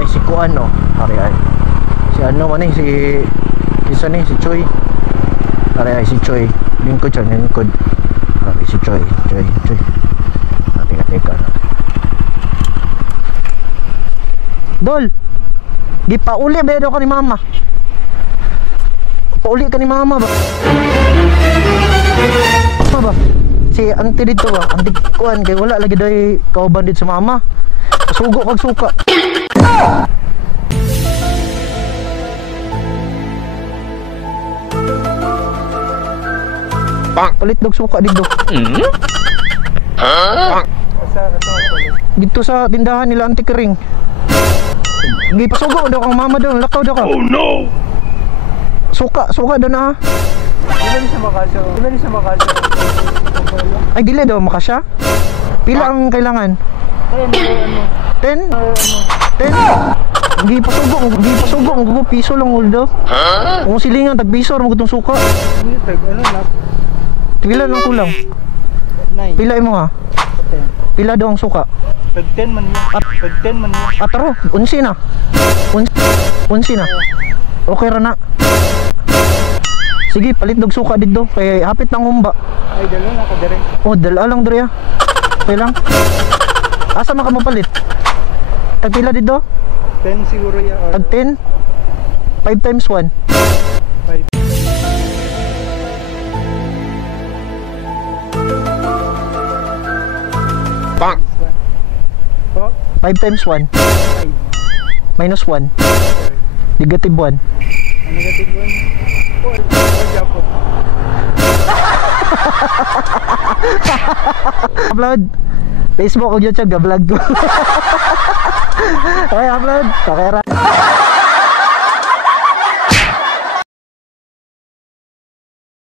Ay si Kuan no. Ari ay. Si ano man eh, si isa ni si Choi. Ari ay si Choi. Lingkod siya, lingkod. Ari si Choi. Teka. Dol. Gipauli ba daw ka ni mama? Pauli ka ni mama ba? Apa ba? Si auntie dito ba? Auntie Kuan kay wala lagi day kauban dito sa mama. Sugo kag suka. Palit dog suka dito. Dito sa tindahan nila Auntie Kering. Gipasugo daw kang mama daw, lakaw daw ka. Oh no. Suka daw na. Dili sa makasya. Ay dili daw makasya. Pila ang kailangan? 10? 10? Gipasugo mo piso lang uldo. Kung silingan tag piso mo gutong suka. Ano lang? Pila lang kulang? 9. Pila mo ha? 10. Pila daw ang suka? Pag 10 man yun. Ataro, 11 na. 11 na. Okay ra na. Sige, palit dog suka dito kay hapit nang humba. Ay dala na ka dire. Oh, dala lang dire. Okay lang. Asa man ka mapalit? Tag pila dito? 10 siguro ya. Tag 10? 5 times 1. 5. Bang! 5 times 1 minus 1 negative 1. Negative 1. Oh, japo. Upload Facebook o YouTube ga vlog ko. Okay, upload. Okay ra.